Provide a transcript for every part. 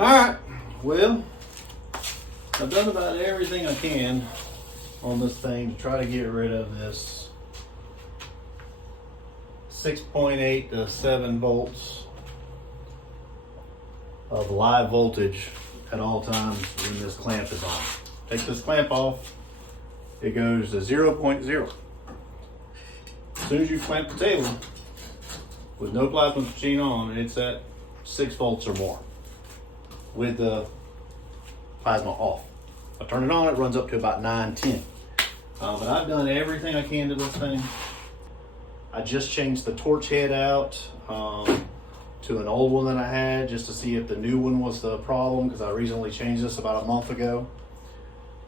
Alright, well, I've done about everything I can on this thing to try to get rid of this 6.8 to 7 volts of live voltage at all times when this clamp is on. Take this clamp off, it goes to 0.0. As soon as you clamp the table with no plasma machine on, it's at 6 volts or more with the plasma off. I turn it on, it runs up to about 9, 10. But I've done everything I can to this thing. I just changed the torch head out to an old one that I had just to see if the new one was the problem, because I recently changed this about a month ago.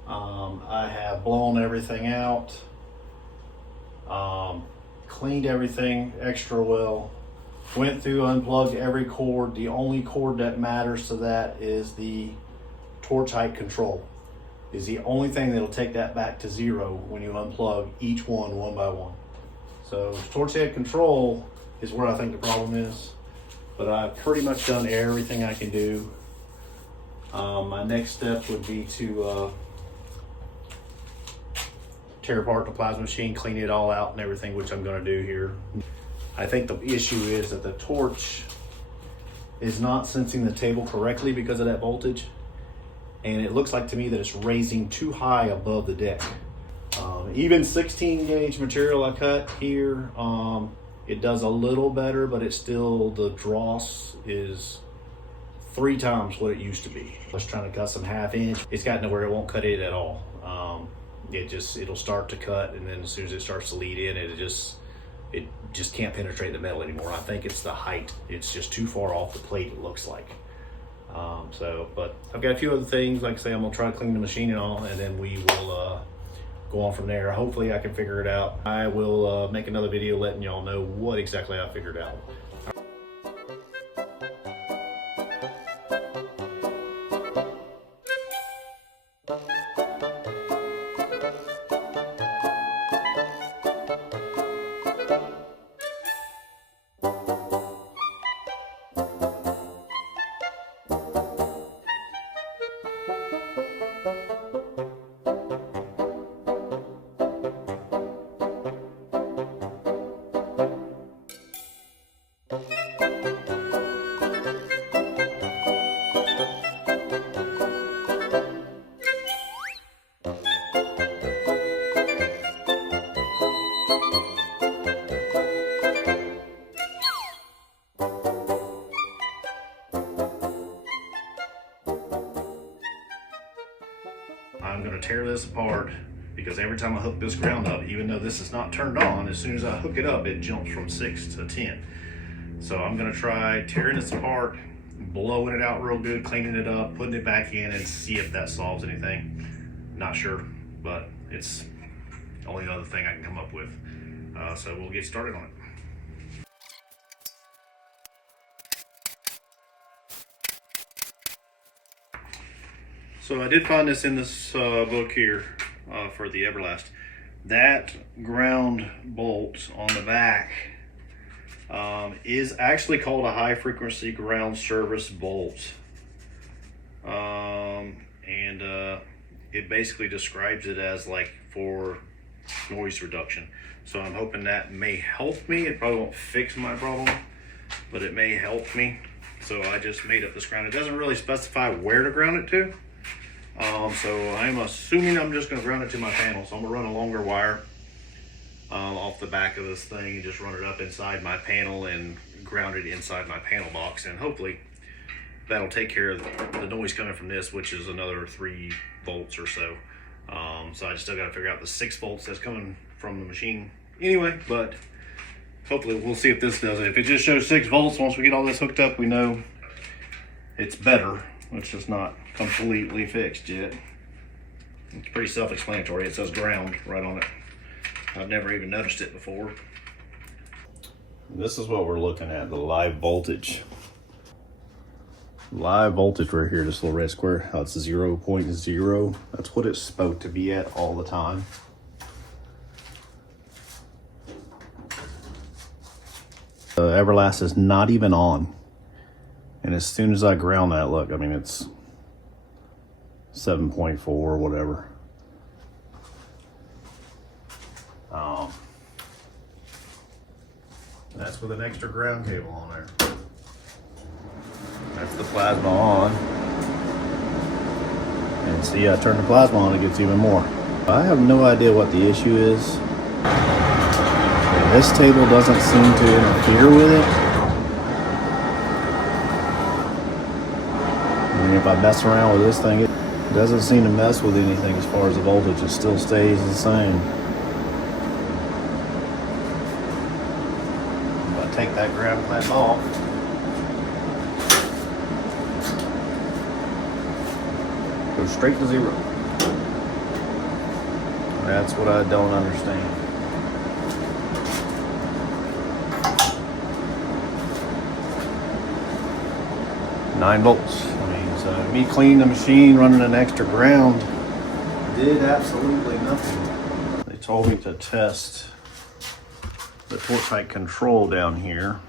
I have blown everything out, cleaned everything extra well, went through, unplugged every cord. The only cord that matters to that is the torch height control. Is the only thing that'll take that back to 0 when you unplug each one by one. So torch head control is where I think the problem is, but I've pretty much done everything I can do. My next step would be to tear apart the plasma machine, clean it all out and everything, which I'm going to do here. I think the issue is that the torch is not sensing the table correctly because of that voltage, and it looks like to me that it's raising too high above the deck. Even 16 gauge material I cut here, it does a little better, but it's still, the dross is 3 times what it used to be. I was trying to cut some 1/2 inch. It's gotten to where it won't cut it at all. It'll start to cut, and then as soon as it starts to lead in, it just can't penetrate the metal anymore. I think it's the height. It's just too far off the plate, it looks like. But I've got a few other things. Like I say, I'm gonna try to clean the machine and all, and then we will go on from there. Hopefully I can figure it out. I will make another video letting y'all know what exactly I figured out. I'm going to tear this apart because every time I hook this ground up, even though this is not turned on, as soon as I hook it up, it jumps from 6 to 10. So I'm going to try tearing this apart, blowing it out real good, cleaning it up, putting it back in, and see if that solves anything. Not sure, but it's the only other thing I can come up with. So we'll get started on it. So I did find this in this book here for the Everlast. That ground bolt on the back is actually called a high frequency ground service bolt. It basically describes it as like for noise reduction. So I'm hoping that may help me. It probably won't fix my problem, but it may help me. So I just made up this ground. It doesn't really specify where to ground it to. So I'm assuming I'm just going to ground it to my panel. So I'm going to run a longer wire off the back of this thing and just run it up inside my panel and ground it inside my panel box. And hopefully that'll take care of the noise coming from this, which is another 3 volts or so. So I just still got to figure out the 6 volts that's coming from the machine anyway, but hopefully we'll see if this does it. If it just shows 6 volts, once we get all this hooked up, we know it's better. It's just not completely fixed yet. It's pretty self-explanatory. It says ground right on it. I've never even noticed it before. This is what we're looking at, the live voltage. Live voltage right here, this little red square, how it's 0.0. That's what it's supposed to be at all the time. Everlast is not even on. And as soon as I ground that, look, I mean, it's 7.4 or whatever. That's with an extra ground cable on there. That's the plasma on. And see, I turn the plasma on, it gets even more. I have no idea what the issue is. And this table doesn't seem to interfere with it. And if I mess around with this thing, it doesn't seem to mess with anything as far as the voltage. It still stays the same. If I take that ground clamp off, go straight to 0. That's what I don't understand. Nine volts. I mean, so me cleaning the machine, running an extra ground, did absolutely nothing. They told me to test the torque height control down here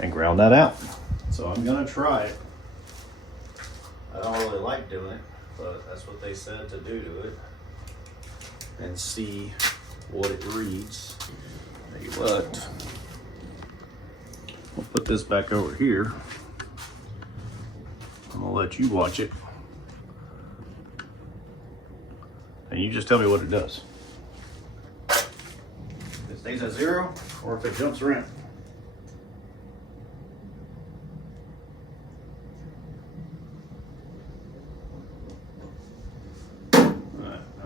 and ground that out. So I'm gonna try it. I don't really like doing it, but that's what they said to do to it, and see what it reads. Tell you what, I'll put this back over here. I'm gonna let you watch it, and you just tell me what it does. If it stays at 0, or if it jumps around.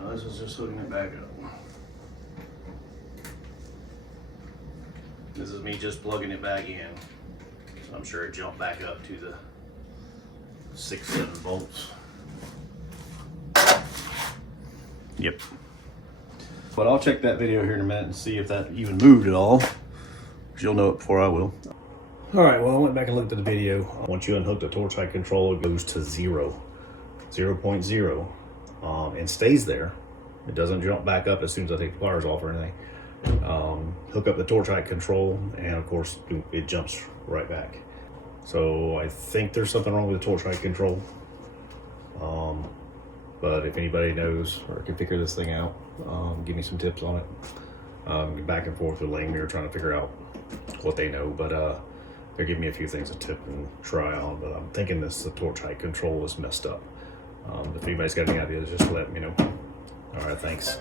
This is just hooking it back up. This is me just plugging it back in. So I'm sure it jumped back up to the 6-7 volts. Yep. But I'll check that video here in a minute and see if that even moved at all. Because you'll know it before I will. Alright, well I went back and looked at the video. Once you unhook the torque height control, it goes to 0.0. And stays there. It doesn't jump back up as soon as I take the pliers off or anything. Hook up the torque height control, and of course it jumps right back. So I think there's something wrong with the torque height control. But if anybody knows or can figure this thing out, give me some tips on it. Back and forth with Langmuir trying to figure out what they know, but they're giving me a few things to tip and try on. But I'm thinking the torque height control is messed up. If anybody's got any ideas, just let me know. All right, thanks.